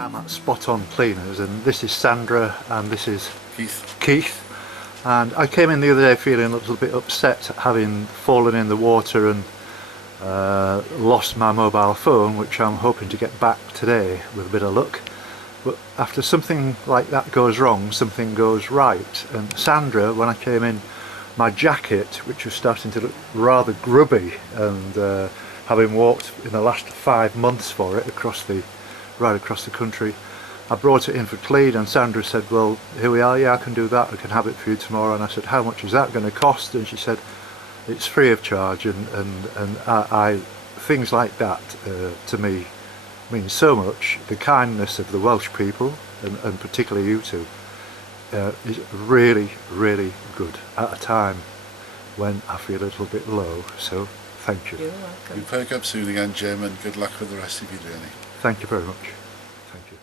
am at Spot On Cleaners, and this is Sandra and this is Keith. And I came in the other day feeling a little bit upset, having fallen in the water and lost my mobile phone, which I'm hoping to get back today with a bit of luck. But after something like that goes wrong, something goes right. And Sandra, when I came in, my jacket, which was starting to look rather grubby, and having walked in the last 5 months for it right across the country, I brought it in for clean, and Sandra said, well, here we are, yeah, I can do that, I can have it for you tomorrow. And I said, how much is that going to cost? And she said, it's free of charge. And things like that to me mean so much. The kindness of the Welsh people, and particularly you two, is really, really good at a time when I feel a little bit low. So thank you. You're welcome. You perk up soon again, Jim, and good luck with the rest of your journey. Thank you very much. Thank you.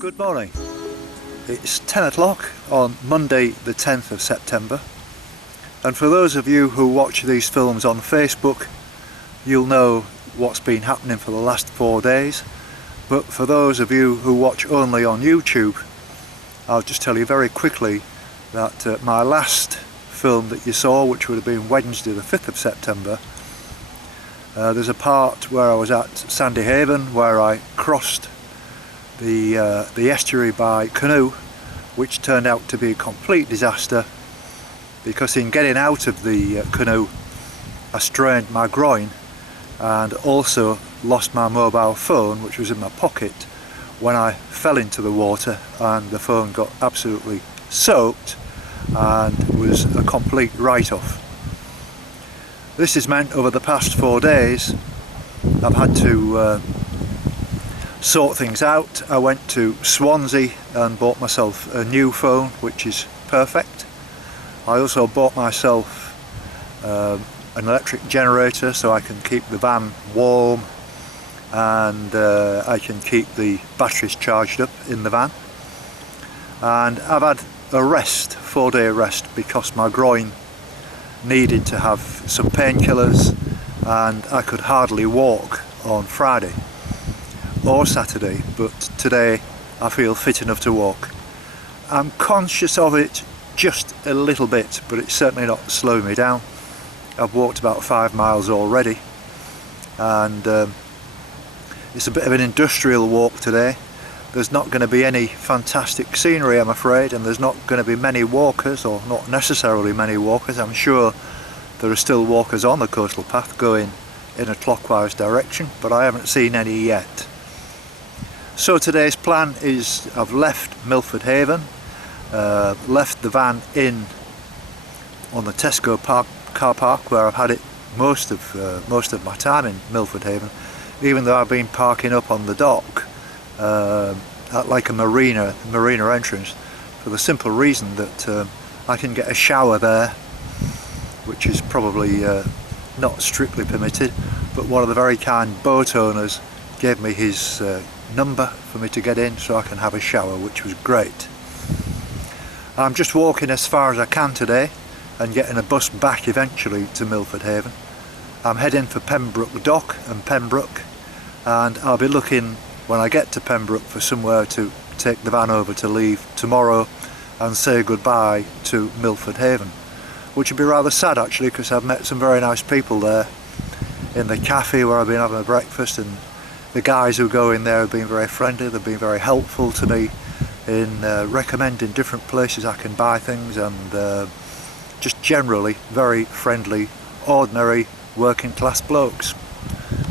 Good morning. It's 10 o'clock on Monday the 10th of September, and for those of you who watch these films on Facebook, you'll know what's been happening for the last 4 days. But for those of you who watch only on YouTube, I'll just tell you very quickly that my last film that you saw, which would have been Wednesday the 5th of September, there's a part where I was at Sandy Haven where I crossed the estuary by canoe, which turned out to be a complete disaster, because in getting out of the canoe I strained my groin and also lost my mobile phone, which was in my pocket, when I fell into the water, and the phone got absolutely soaked and was a complete write-off. This has meant over the past 4 days I've had to sort things out. I went to Swansea and bought myself a new phone, which is perfect. I also bought myself an electric generator so I can keep the van warm, and I can keep the batteries charged up in the van. And I've had a rest, 4-day rest, because my groin needed to have some painkillers, and I could hardly walk on Friday or Saturday, but today I feel fit enough to walk. I'm conscious of it just a little bit, but it's certainly not slowing me down. I've walked about 5 miles already, and it's a bit of an industrial walk today. There's not going to be any fantastic scenery, I'm afraid, and there's not going to be many walkers, or not necessarily many walkers. I'm sure there are still walkers on the coastal path going in a clockwise direction, but I haven't seen any yet. So today's plan is, I've left Milford Haven, left the van in on the Tesco car park, where I've had it most of my time in Milford Haven, even though I've been parking up on the dock at like a marina entrance, for the simple reason that I can get a shower there, which is probably not strictly permitted, but one of the very kind boat owners gave me his number for me to get in so I can have a shower, which was great. I'm just walking as far as I can today and getting a bus back eventually to Milford Haven. I'm heading for Pembroke Dock and Pembroke, and I'll be looking when I get to Pembroke for somewhere to take the van over to leave tomorrow and say goodbye to Milford Haven, which would be rather sad actually, because I've met some very nice people there in the cafe where I've been having a breakfast, and the guys who go in there have been very friendly, they've been very helpful to me in recommending different places I can buy things, and just generally very friendly, ordinary working class blokes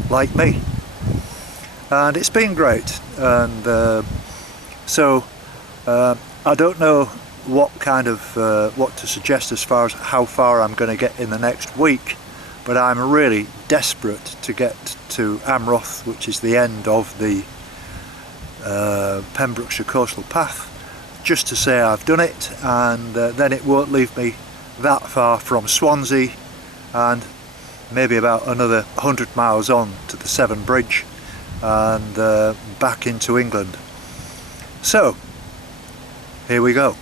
like me. And it's been great, and so I don't know what kind of what to suggest as far as how far I'm going to get in the next week, but I'm really desperate to get to Amroth, which is the end of the Pembrokeshire Coastal Path, just to say I've done it, and then it won't leave me that far from Swansea, and maybe about another 100 miles on to the Severn Bridge, and back into England. So here we go.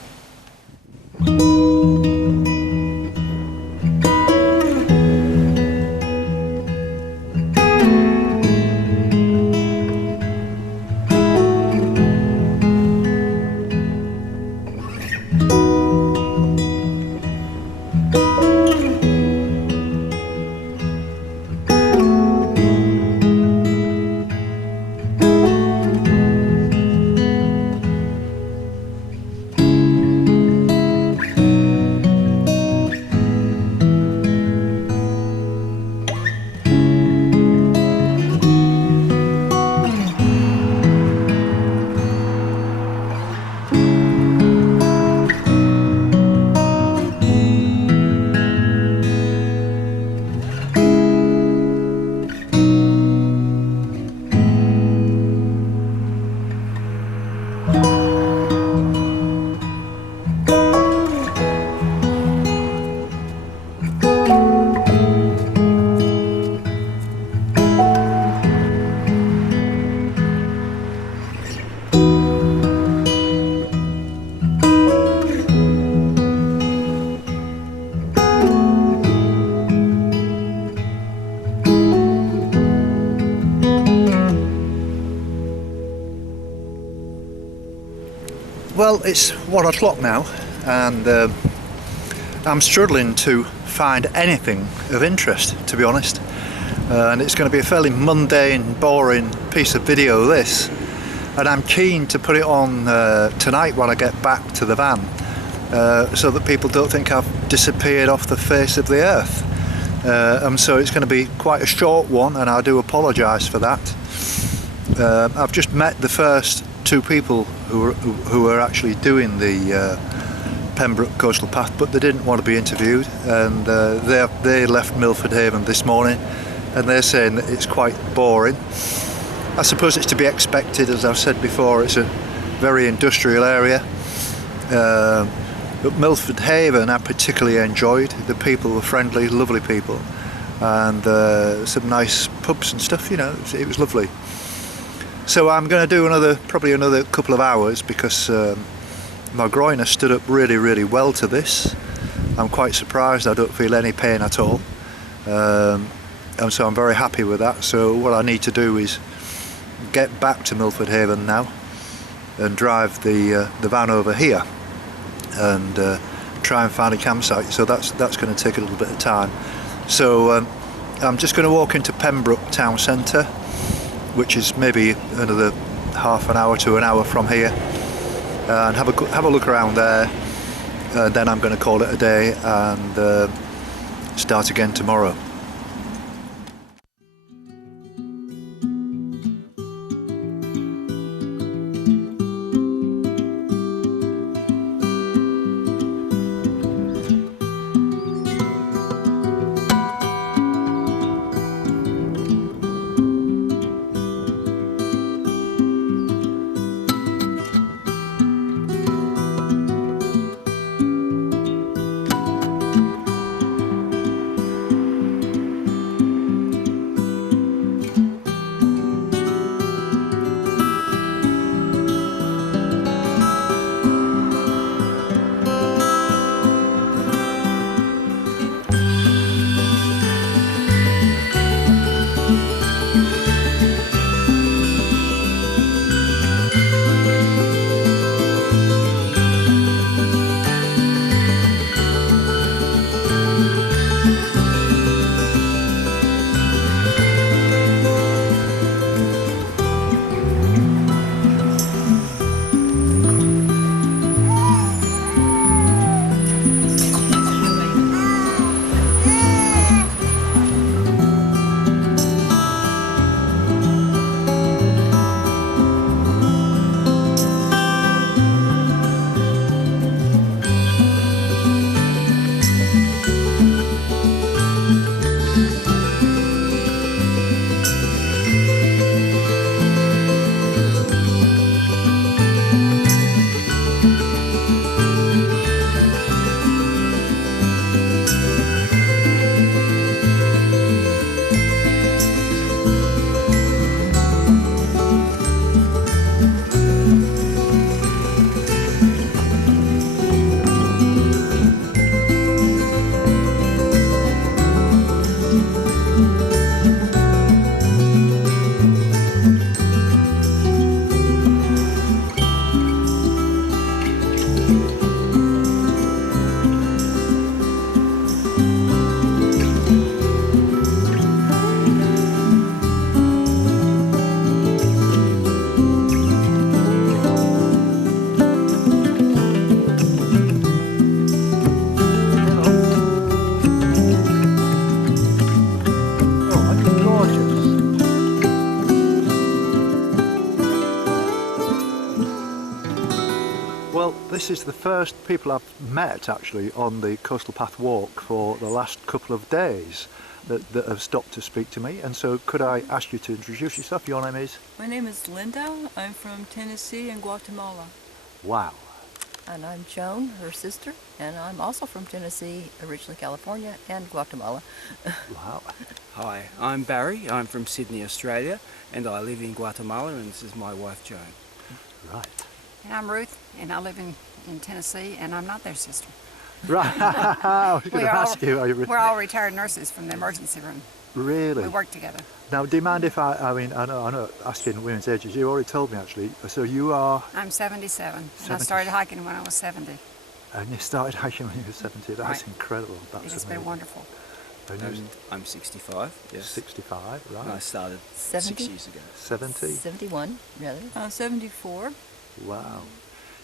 Well, it's 1 o'clock now, and I'm struggling to find anything of interest, to be honest, and it's going to be a fairly mundane, boring piece of video, this, and I'm keen to put it on tonight when I get back to the van, so that people don't think I've disappeared off the face of the earth. And so it's going to be quite a short one, and I do apologise for that. I've just met the first 2 people who are actually doing the Pembrokeshire Coastal Path, but they didn't want to be interviewed, and they left Milford Haven this morning, and they're saying that it's quite boring. I suppose it's to be expected, as I've said before. It's a very industrial area, but Milford Haven I particularly enjoyed. The people were friendly, lovely people, and some nice pubs and stuff, you know. It was lovely. So I'm going to do probably another couple of hours, because my groin has stood up really, really well to this. I'm quite surprised. I don't feel any pain at all, and so I'm very happy with that. So what I need to do is get back to Milford Haven now and drive the van over here and try and find a campsite. So that's going to take a little bit of time. So I'm just going to walk into Pembroke town centre, which is maybe another half an hour to an hour from here, and have a look around there. Then I'm going to call it a day and start again tomorrow. Well, this is the first people I've met actually on the Coastal Path walk for the last couple of days that have stopped to speak to me, and so could I ask you to introduce yourself? Your name is? My name is Linda. I'm from Tennessee and Guatemala. Wow. And I'm Joan, her sister, and I'm also from Tennessee, originally California, and Guatemala. Wow. Hi, I'm Barry. I'm from Sydney, Australia, and I live in Guatemala, and this is my wife, Joan. Right. And I'm Ruth, and I live in Tennessee, and I'm not their sister. Right. I was going to ask you. We're all retired nurses from the emergency room. Really? We work together. Now, do you mind if I mean, I know asking women's ages, you already told me actually, so you are... I'm 77, and I started hiking when I was 70. And you started hiking when you were 70, that's Right. incredible. That's It has amazing. been wonderful. And you And I'm 65, yes. 65, And I right. started 70? 6 years ago. 70, 71, rather. 74. wow.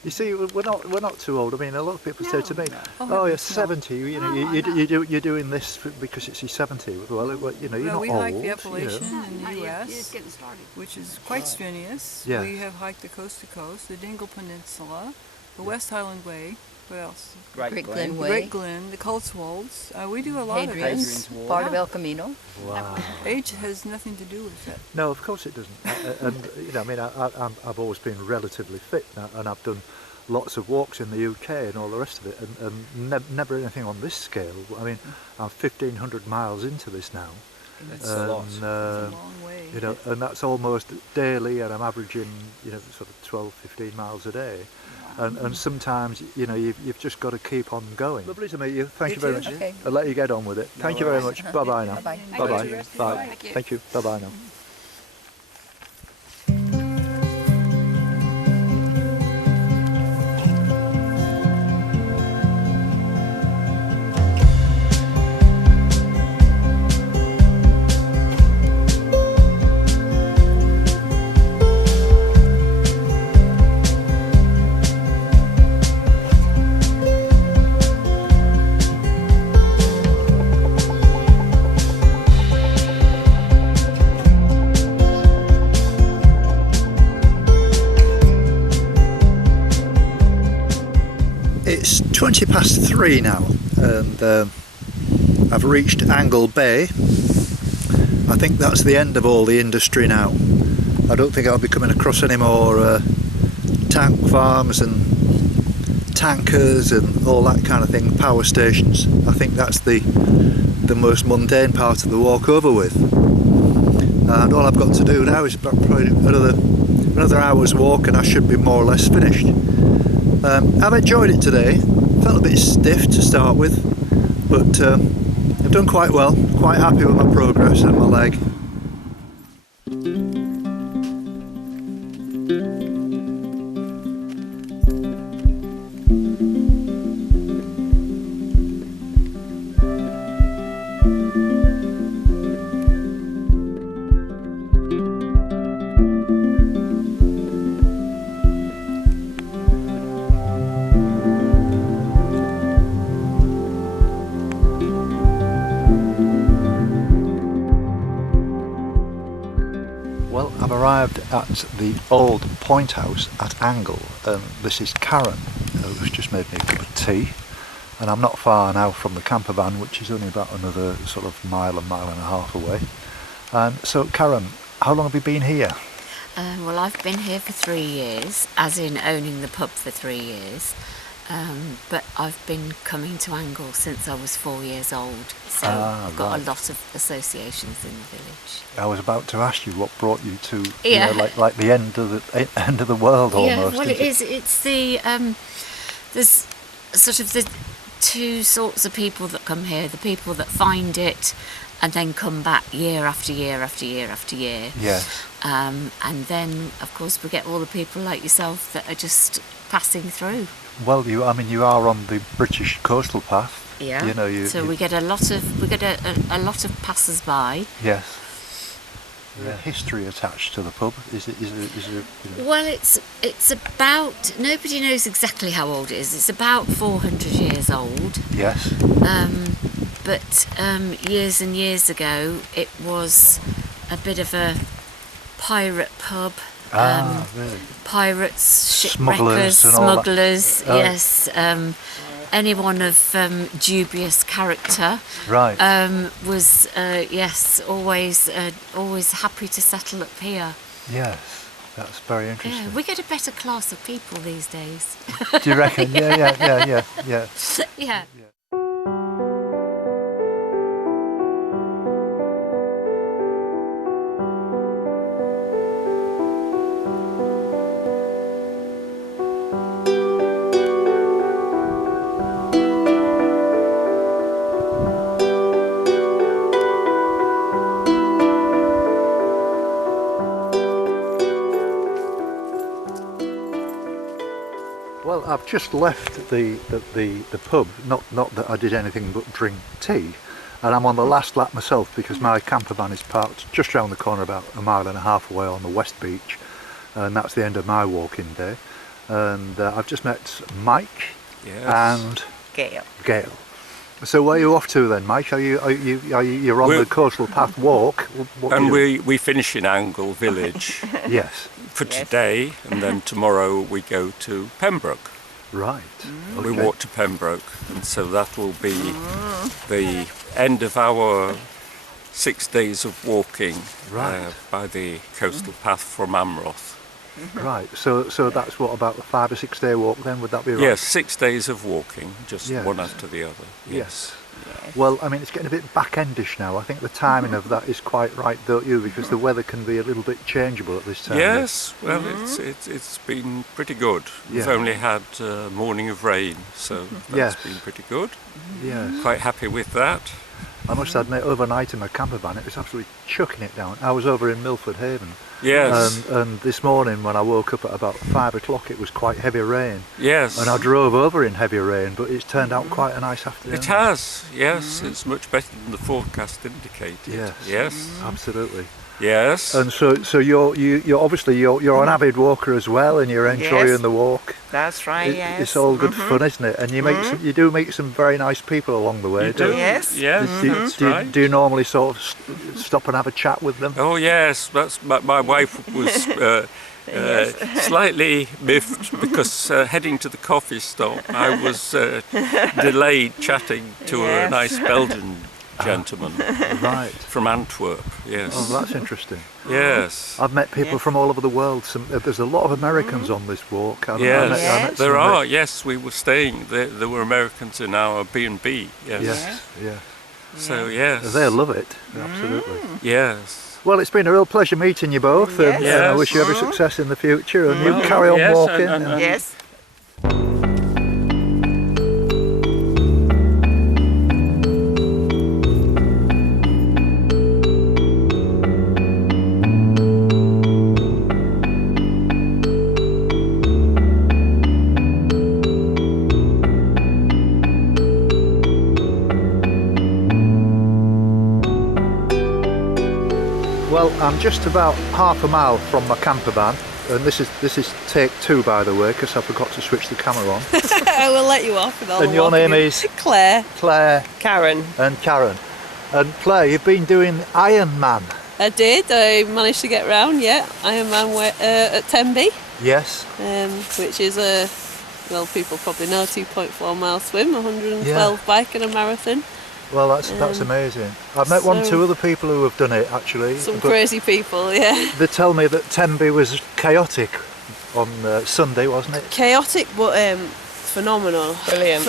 You see, we're not too old. I mean, a lot of people say to me, Oh, "Oh, you're no. 70. You know, No, you're doing this because it's your 70." Well, you know, you're Well, not we old. hike the you know. Appalachian in Not the yet. U.S., You're just getting started. which is quite strenuous. Yes. We have hiked the coast to coast, the Dingle Peninsula, the West Highland Way. What else? Great Glen The Way, Great Glen, the Cotswolds. We do a lot of Hadrian's, this. Hadrian's Wall. part of El Camino. Wow. Age has nothing to do with it. No, of course it doesn't. And you know, I mean, I've always been relatively fit, and I've done lots of walks in the UK and all the rest of it, and never anything on this scale. I mean, I'm 1,500 miles into this now. That's a lot. It's a And, long way. you know, and that's almost daily, and I'm averaging, you know, sort of 12, 15 miles a day. And sometimes, you know, you've just got to keep on going. Lovely to meet you. Thank You you very too. much. Okay. I'll let you get on with it. Thank you very much. Bye-bye now. Bye-bye. Bye-bye. you. Bye. Thank you. Thank you. Bye-bye now. It's 20 past 3 now, and I've reached Angle Bay. I think that's the end of all the industry now. I don't think I'll be coming across any more tank farms and tankers and all that kind of thing, power stations. I think that's the most mundane part of the walk over with. And all I've got to do now is probably another hour's walk, and I should be more or less finished. I've enjoyed it today. Felt a bit stiff to start with, but I've done quite well. Quite happy with my progress and my leg. Well, I've arrived at the old point house at Angle, and this is Karen, who's just made me a cup of tea, and I'm not far now from the camper van, which is only about another sort of mile and a half away. And so, Karen, how long have you been here? Well, I've been here for 3 years, as in owning the pub for 3 years. But I've been coming to Angle since I was 4 years old, so I've got right. a lot of associations in the village. I was about to ask you what brought you to, Yeah. you know, like the end of the world almost. Yeah, well, it isn't is. It's the there's sort of the two sorts of people that come here: the people that find it and then come back year after year after year after year. Yes. And then, of course, we get all the people like yourself that are just passing through. Well, you are on the British Coastal Path. Yeah. You know, we get a lot of passers-by. Yes. Yeah. History attached to the pub. Is it? You know, Well, it's about, nobody knows exactly how old it is. It's about 400 years old. yes. But years and years ago, it was a bit of a pirate pub. Really? Pirates, Smugglers shipwreckers, and all that. smugglers, yes. Anyone of dubious character Right. was, yes, always happy to settle up here. Yes, that's very interesting. Yeah, we get a better class of people these days. Do you reckon? Yeah. Yeah. Well, I've just left the pub, not that I did anything but drink tea, and I'm on the last lap myself because my camper van is parked just round the corner about 1.5 miles away on the West Beach, and that's the end of my walking day. And I've just met Mike and Gail. So where are you off to then, Mike? You're on the Coastal Path walk? And we finish in Angle Village Yes. for today, and then tomorrow we go to Pembroke. Right. We Okay. walk to Pembroke, and so that will be the end of our 6 days of walking Right. by the coastal path from Amroth. Right. So that's what, about a 5 or 6 day walk then? Would that be right? Yes, 6 days of walking, just Yes. one after the other. Yes. Well, I mean, it's getting a bit back-endish now. I think the timing of that is quite right, don't you? Because the weather can be a little bit changeable at this time. Yes, well, it's been pretty good. We've Yeah. only had a morning of rain, so that's Yes. been pretty good. Yes. Quite happy with that. I must admit, overnight in my camper van, it was absolutely chucking it down. I was over in Milford Haven. Yes, And this morning when I woke up at about 5 o'clock, it was quite heavy rain. yes. And I drove over in heavy rain, but it's turned out quite a nice afternoon. It has, yes. It's much better than the forecast indicated. Yes. Yes. Absolutely. Yes. And so you're obviously you're an avid walker as well, and you're enjoying Yes. the walk. That's right, yes. It's all good fun, isn't it? And you do meet some very nice people along the way. You don't do? you? Yes. Yes, that's right. Do you normally sort of stop and have a chat with them? Oh yes, that's my wife was slightly miffed because heading to the coffee stop I was delayed chatting to a Yes. nice Belgian gentleman Right. from Antwerp. Yes. Oh, that's interesting. Yes. I've met people from all over the world. There's a lot of Americans on this walk. I Yes, met there some are. Yes, we were staying. There were Americans in our B&B. Yes. Yes, yeah. So yes. They love it. Absolutely. Yes. Well, it's been a real pleasure meeting you both, and I wish you every success in the future. And you carry on yes, walking. and- Yes. Well, I'm just about 1/2 mile from my camper van, and this is take 2, by the way, because I forgot to switch the camera on. I will let you off with all And the your walking. name is? Claire. Claire Karen. and Karen. And Claire, you've been doing Iron Man. I did. I managed to get round. Yeah, Ironman at Tenby, Yes. which is a well, people probably know 2.4 mile swim, 112 bike, and a marathon. Well, that's amazing. I've met one or so- two other people who have done it actually. Some but crazy people. Yeah. They tell me that Tenby was chaotic on Sunday, wasn't it? Chaotic, but phenomenal. Brilliant.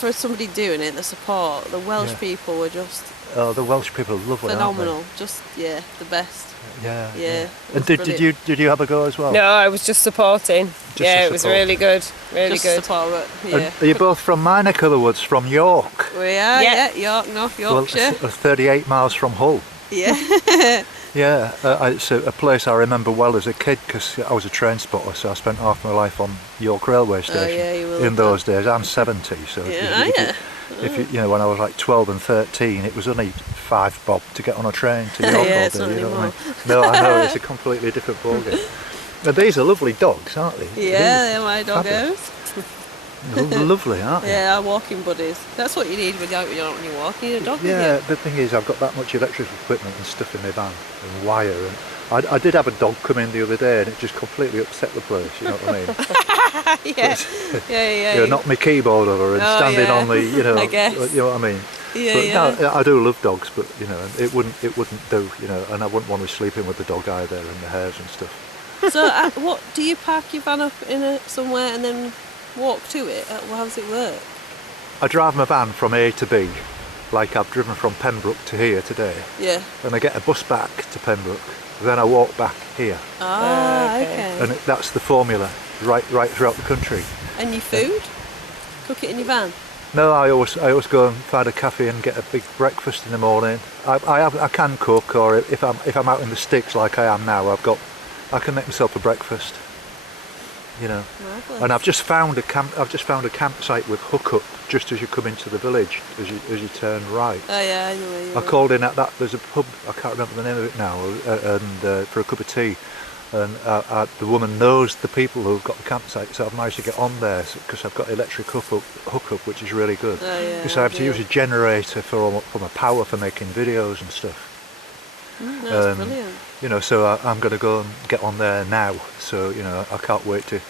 For somebody doing it, the support. The Welsh Yeah. people were just Oh, the Welsh people are lovely, phenomenal. Just the best. aren't they? Yeah. Yeah. it And was did you have a go as well? No, I was just supporting. Just yeah, to it was support. really good. Really Just good. support it. And Yeah. are you both from my neck of the woods, from York? We are. Yeah. Yeah. North Well, Yorkshire. 38 miles from Hull. Yeah. Yeah, it's a place I remember well as a kid because I was a train spotter, so I spent half my life on York Railway Station yeah, you will in have those days. I'm 70, so Yeah, if you know, when I was like 12 and 13, it was only 5 bob to get on a train to York Yeah, all it's day. not You know what I mean? anymore. No, I know, it's a completely different ballgame. But these are lovely dogs, aren't they? Yeah, they're my Fabulous. doggos. They're lovely, aren't they? Yeah, our walking buddies. That's what you need when you're walking. You need a dog Yeah, with the thing is, I've got that much electrical equipment and stuff in my van and wire, and I did have a dog come in the other day and it just completely upset the place, you know what I mean? Yeah. Knocked my keyboard over and standing on the, you know, I guess. you know what I mean? Yeah, but no, I do love dogs, but you know, it wouldn't do, you know, and I wouldn't want to be sleeping with the dog either and the hares and stuff. So, what do you park your van up in somewhere and then walk to it? How does it work? I drive my van from A to B, like I've driven from Pembroke to here today. Yeah. Then I get a bus back to Pembroke, then I walk back here. Ah, okay. And that's the formula, right throughout the country. And your food? Cook it in your van? No, I always go and find a cafe and get a big breakfast in the morning. I can cook, or if I'm out in the sticks like I am now, I can make myself a breakfast. You know. Marvellous. And I've just found a campsite with hookup just as you come into the village, as you turn right. Oh yeah, I know where you I called in at that. There's a pub, I can't remember the name of it now, and for a cup of tea. And the woman knows the people who've got the campsite, so I've managed to get on there because I've got electric hookup, which is really good. Oh, yeah, because I have to use a generator for my power for making videos and stuff. That's brilliant. You know, so I'm going to go and get on there now. So you know, I can't wait to,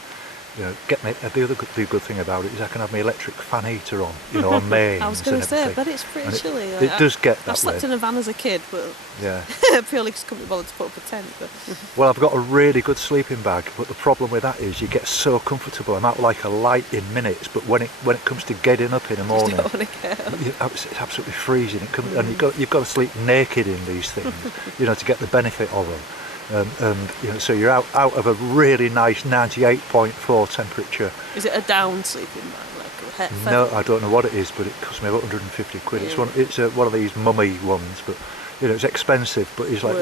you know, get me. The good thing about it is I can have my electric fan heater on, you know, on mains. I was going to say, I bet it's pretty chilly. It does get that way. I slept in a van as a kid, but yeah, purely because I couldn't be bothered to put up a tent. But well, I've got a really good sleeping bag, but the problem with that is you get so comfortable. I'm out like a light in minutes, but when it comes to getting up in the morning, you don't want to get up. It's absolutely freezing. And you've got to sleep naked in these things, you know, to get the benefit of them. And you know, so you're out of a really nice 98.4 temperature. Is it a down sleeping bag, like a No, I don't know what it is, but it cost me about 150 quid. Yeah. It's one of these mummy ones, but you know, it's expensive, but it's like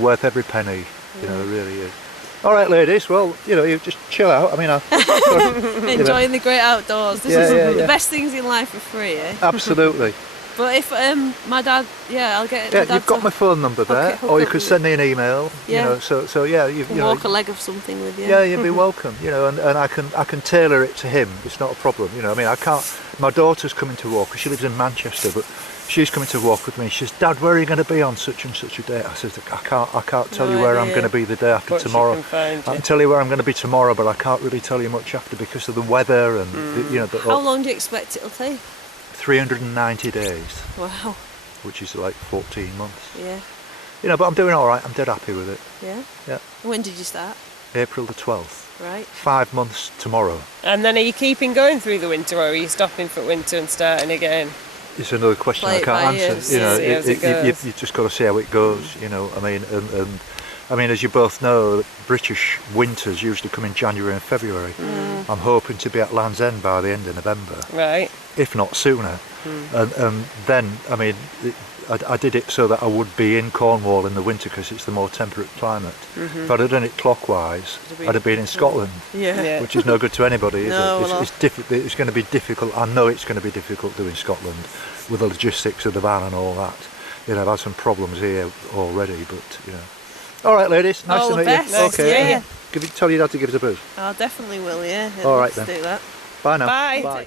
worth every penny. You know, it really is. All right, ladies. Well, you know, you just chill out. I mean, enjoying the great outdoors. This is the best things in life for free, eh? Absolutely. But if my dad, I'll get. Yeah, you've got my phone number there, or you could send me an email. Yeah. You know, so yeah, you know, walk a leg of something with you. Yeah, you'd be welcome. You know, and I can tailor it to him. It's not a problem. You know, I mean, I can't. My daughter's coming to walk. She lives in Manchester, but she's coming to walk with me. She says, "Dad, where are you going to be on such and such a day?" I said, "I can't tell you where I'm going to be the day after tomorrow. I can tell you where I'm going to be tomorrow, but I can't really tell you much after because of the weather and you know." How long do you expect it'll take? 390 days. Wow. Which is like 14 months. Yeah. You know, but I'm doing all right. I'm dead happy with it. Yeah. Yeah. When did you start? April the 12th. Right. 5 months tomorrow. And then are you keeping going through the winter, or are you stopping for winter and starting again? It's another question I can't answer. You know, you've just got to see how it goes. You know, I mean, and I mean, as you both know, British winters usually come in January and February. I'm hoping to be at Land's End by the end of November. Right. If not sooner. And then, I mean, I did it so that I would be in Cornwall in the winter because it's the more temperate climate. If I'd have done it clockwise, I'd have been in Scotland, which is no good to anybody, is it? It's going to be difficult. I know it's going to be difficult doing Scotland with the logistics of the van and all that. You know, I've had some problems here already, but you know. All right, ladies. Nice to meet you. Okay. Yeah. Tell your dad to give us a buzz. I definitely will. Yeah. All right then. Do that. Bye now. Bye. Bye.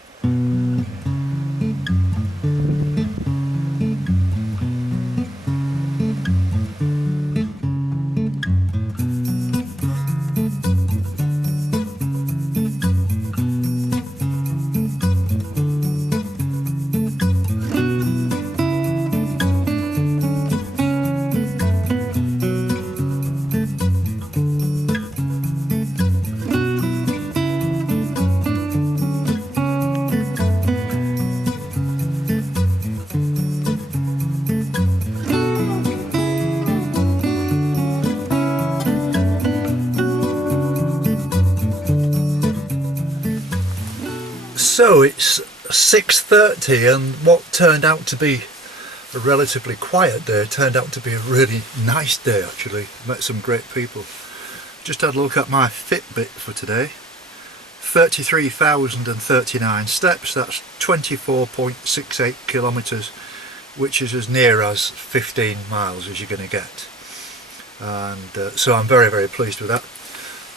So it's 6:30 and what turned out to be a relatively quiet day turned out to be a really nice day actually. Met some great people. Just had a look at my Fitbit for today. 33,039 steps, that's 24.68 kilometres, which is as near as 15 miles as you're going to get. And so I'm very, very pleased with that.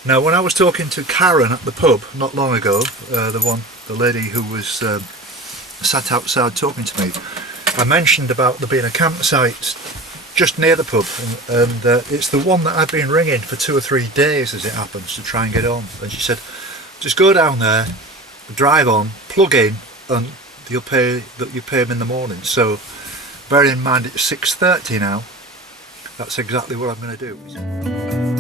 Now, when I was talking to Karen at the pub not long ago, the lady who was sat outside talking to me, I mentioned about there being a campsite just near the pub, and it's the one that I've been ringing for 2 or 3 days as it happens to try and get on. And she said, just go down there, drive on, plug in, and you pay them in the morning. So bearing in mind it's 6:30 now, that's exactly what I'm going to do.